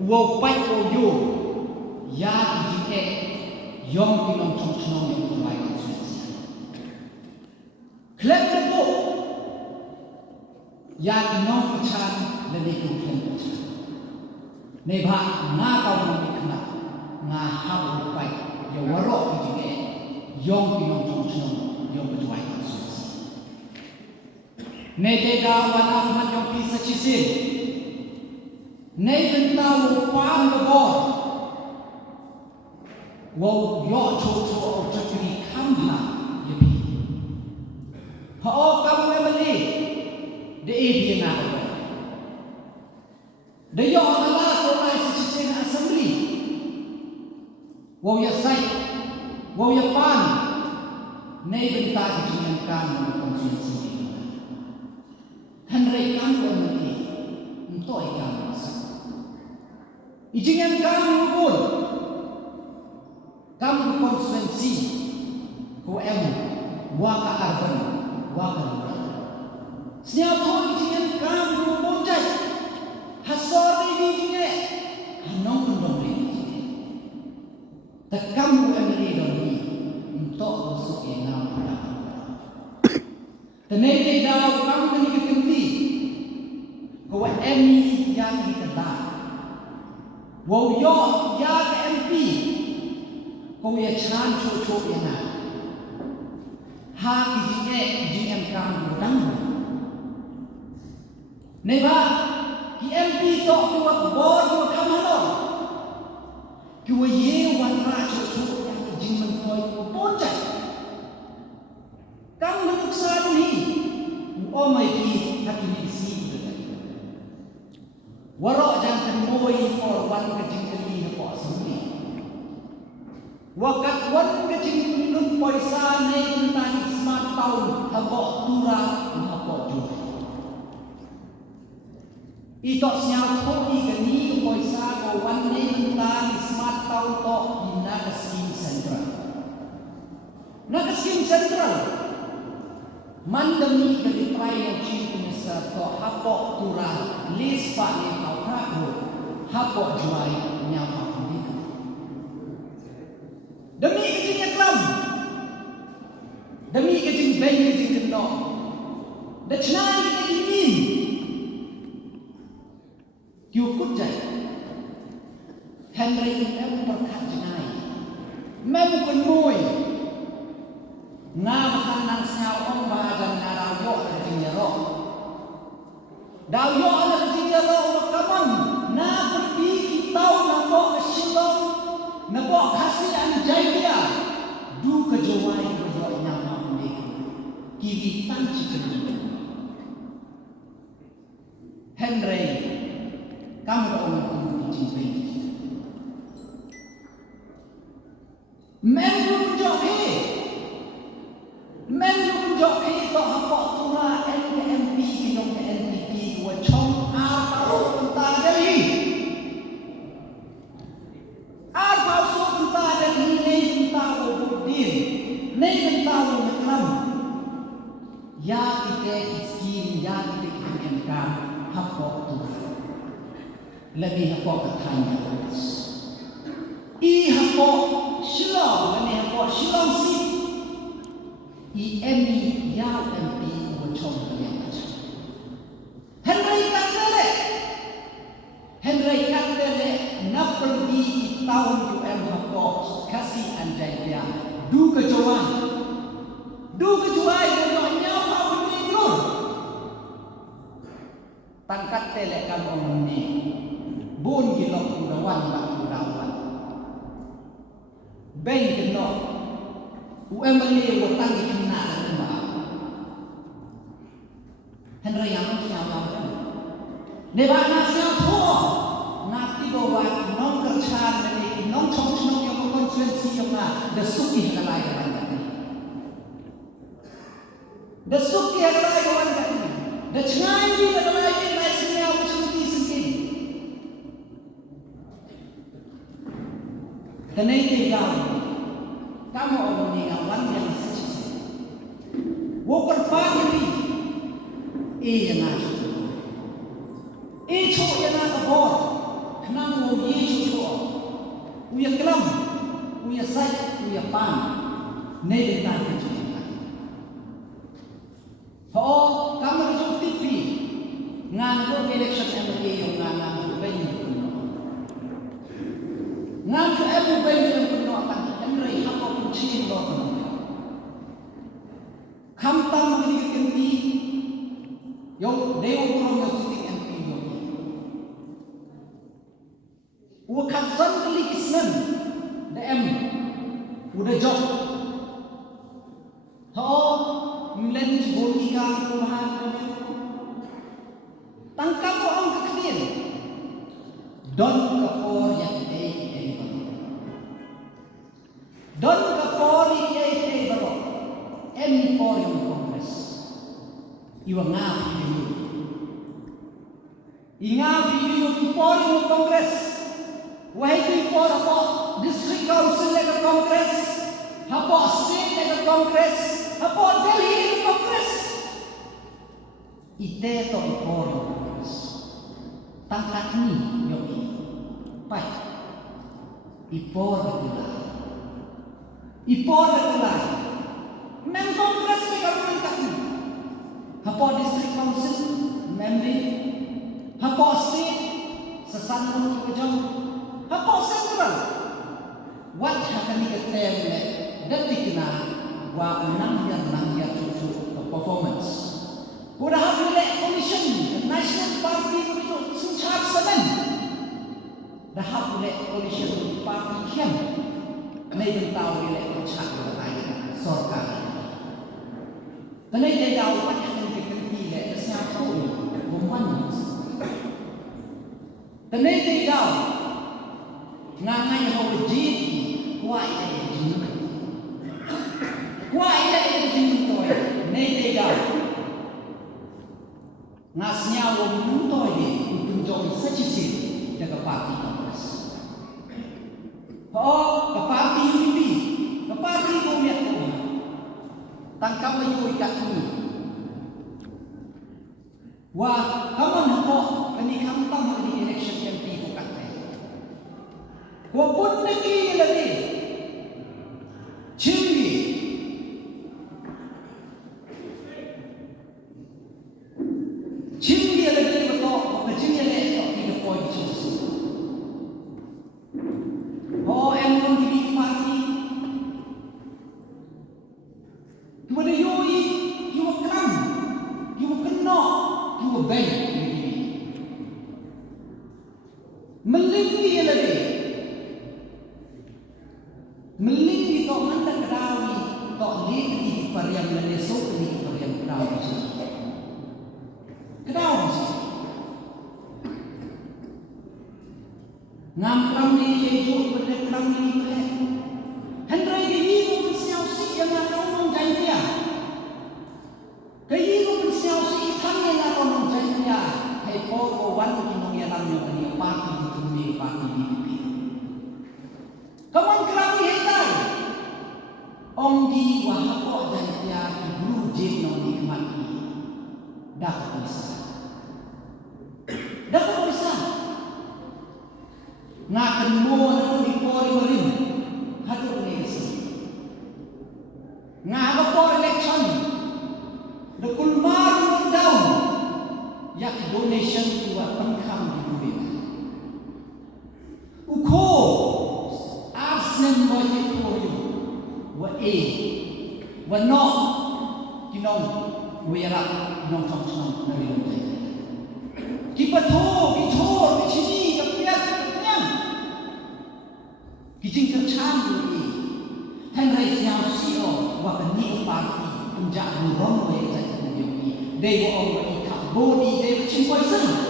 wo pai o yo ya di ke yong pinong chong chong yang tuai konstitusi klem de bo ya nong pechan le de ku klem pechan ne ba na ka wo ni khna nga ha wo pai yo waro di ke yong pinong chong chong yong tuai konstitusi ne de da wa na khman yong pi sa chi sin Nay bên ta một quan là bò, vô yo cho cho đi khám hà, như vậy. Họ cầm cái gì để đi nào rồi, để yo là tôi lại sẽ xin assembly, vô ya say, vô ya pan, nay bên ta thì chỉ nhận can một con chuyện gì, thành rây can của mình thì tôi can Izingan kamu pun kamu konstituensi ko em waka arban waka rural setiap tahun izingan kamu pun cai hasor ini jine hanong dong ini tekam ko em ini dong ini untuk masuk yang nama tenai daw kamu kini ketempi ko em ini yang dikedah Wow yo ya ke MP kau ya chan cho ya na ha ki jing kam dang ne ba ki MP to ko board ko kamalo ki wa ye wan ra cho ya ki jing man koi ko bon chai kam manuk sa ni o mai ki hakini si Warok jangan moi or wan kecing keli nepok sendiri. Wakat wan kecing minum poisa ne tentang smart tahun habok tura habok juga. Itok siang kau igani poisa kau wan ne tentang smart tahun to ina skim sentral. Nak skim sentral. Mandemi dari prime chief minister to habok tura list pak ni Hapok juai nyapa publik. Demi kecingnya kelam, demi kecing bank kecing kendor, dan cenai kita ini, cukup jaya. Henry em berkat cenai, mem penmui, ngam hanang siau om badan ngarau yo kecingnya roh, dau yo ada kecingnya roh kaman. Na pergi kita nampak Shillong, nampak kasih anjay dia, du kejawai berdoa nama mereka, kiri tanci kejauhan. Henry, kamu orang yang dicintai. Mendung joki tak apa tura NPMP minum NPP wacong apa entah dari apa so entah dari ni entah wudin ni entah wudlam ya kita iskin ya kita kemengkan apa tura lebih apa katanya apa Shillong lebih apa Shillong si EMI ya MP wacong yang macam Henry Kandele nak pergi tahun UM Hakok kasih anjay dia du kejuai bentuknya apa ni dulu tangkat telek kalau ni bun gilok udawan bank kenok UM ni wotang kena Henry yang siapa Nebana siapa nanti bawa non kerjaan ini non cong yang konstitusi yang desuki kalai kawan ini desuki kalai kawan ini decengai di kalai ini masihnya usuti sendiri kenapa kamu orang ini kawan yang sejati woker pagi ini yang ada Icho yang ada bor, nang wo Yesu cho uya kelam uya sai uya pan nei ta ke chu ho kam ke chu tipi ngan ko election MLA yo ngan ko ben ngan ko abu ben yo no kan emre ha ko chi lo ko kham tam ni ke kenti yo dewa puro yo sitting MP yo wo khazan kali kisnan da em udah job ho mlen boni ka ko ha tangkap ko ang kakdin don kapor yang dei don kapor yang baro em por yung Congress iwa nga video inga video por yung Congress wahai tu por apa district council le Congress apa state le Congress apa Delhi le Congress ite to por tangkat ni yogi pai ipor ketulai mem Congress le government kaki apa district council member apa state sesanun kejong apa central what hakani ketem le detik na wa nang yang cucu performance kuda habile commission national party itu suncat semen dah habile commission party kiam nei bentau ile chat ke ai sorkar tanai dia daw what hakani kenti le sia tu bomban tanai dia daw ngangai ho ji kuai ile ji toy nei dia daw ngasnya wong nuntoi di tunjong secisi jaga parti Congress ke parti UDP ke parti Komiat tangkap mayu ikat ini wah kaman hako kani kamtam di election MP ko katte ko pun neki lagi chimbi chimbi lagi beto ke chimbi le to di point chus oh em kon di parti kemudian you kram you kena you bang melingki lagi melingki to manda kadawi to lingki pariam lagi sok ni pariam kadawi kadawi ngam kram ni yeju pada kram ni ke hendrai ni ko siau si yang ngomong jantia kai ko siau si thang ni ngomong jantia hai ko wan ki nong ya lam yo ni parti ni parti ni kawan kram ni hendai ong di wa ko jantia ki guru jin nong ni mati dah bisa ngakan mo na di pori marim hatu ni isi ngaga por election the kulmar mo down yak donation to a pangkam di dunia uko asnem mo ye pori wa wa no kinong wera nong tong tong na rin kipato kichor kichini kapiat kapian kijing kercam ni henry siao sio wa kani parti punjak rong we tai ni dei wo ong ka bodi dei chim koi sen